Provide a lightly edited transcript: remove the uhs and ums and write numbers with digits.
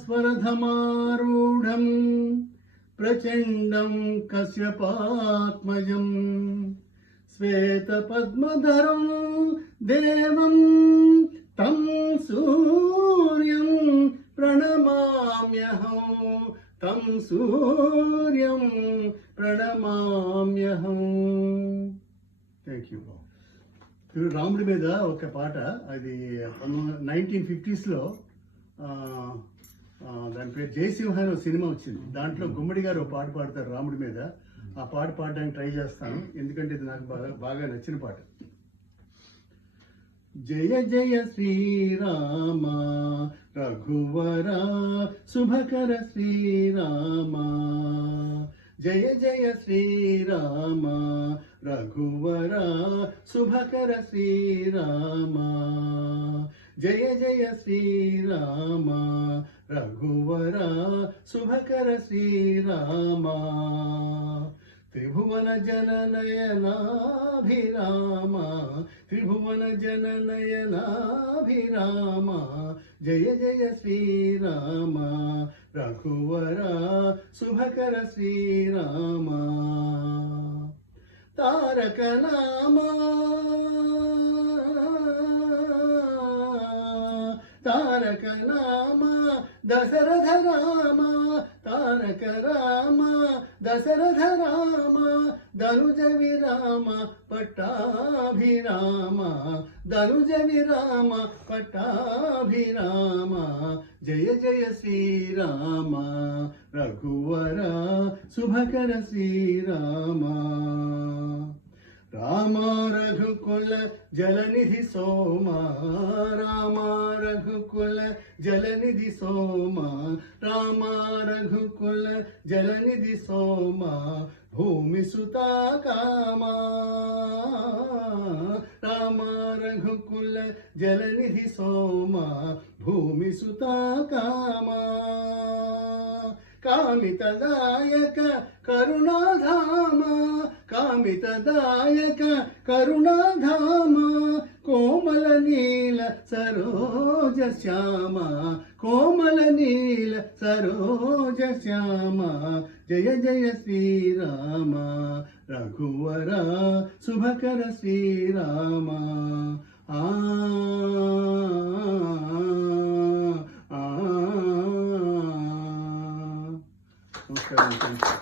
स्वरधमारूढं प्रचण्डं कश्यपात्मजं श्वेतपद्मधरं देवं तं सूर्यं प्रणमाम्यहं तं सूर्यं प्रणमाम्यहं. Thank you. రాముడి మీద ఒక పాట, అది 1950s దాని పేరు జయసింహ అనే సినిమా వచ్చింది. దాంట్లో గుమ్మడి గారు ఒక పాట పాడతారు రాముడి మీద. ఆ పాట పాడడానికి ట్రై చేస్తాను, ఎందుకంటే ఇది నాకు బాగా నచ్చిన పాట. జయ జయ శ్రీరామ రఘువర శుభకర శ్రీరామ, జయ జయ శ్రీరామ రఘువర శుభకర శ్రీరామ, జయ జయ శ్రీరామ రఘువర శుభకర శ్రీరామ. త్రిభువన జననయనాభిరామ, త్రిభువన జననయనాభిరామ, జయ జయ శ్రీరామ రఘువర శుభకర శ్రీరామ. తారక నామ తారక నామ దశరథ రామ, తారక రామ దశరథ రామ, ధనుజ విరామ పట్టాభిరామ, ధనుజ విరామ పట్టాభిరామ, జయ జయ శ్రీరామ రఘువర శుభకర శ్రీరామ. రామ రఘుకుల జలనిధి సోమ, రామ రఘుకుల జలనిధి సోమ, రామ రఘుకుల జలనిధి సోమ, భూమి సుతా కామ, రామ రఘుకుల జలనిధి సోమ, భూమి సుతా కామ. కామితదాయక కరుణాధామ, కామితదాయక కరుణాధామ, కోమల నీల సరోజ శ్యామ, కోమల నీల సరోజ శ్యామ, జయ జయ శ్రీరామ రఘువర శుభకర శ్రీరామ. నమస్కారం.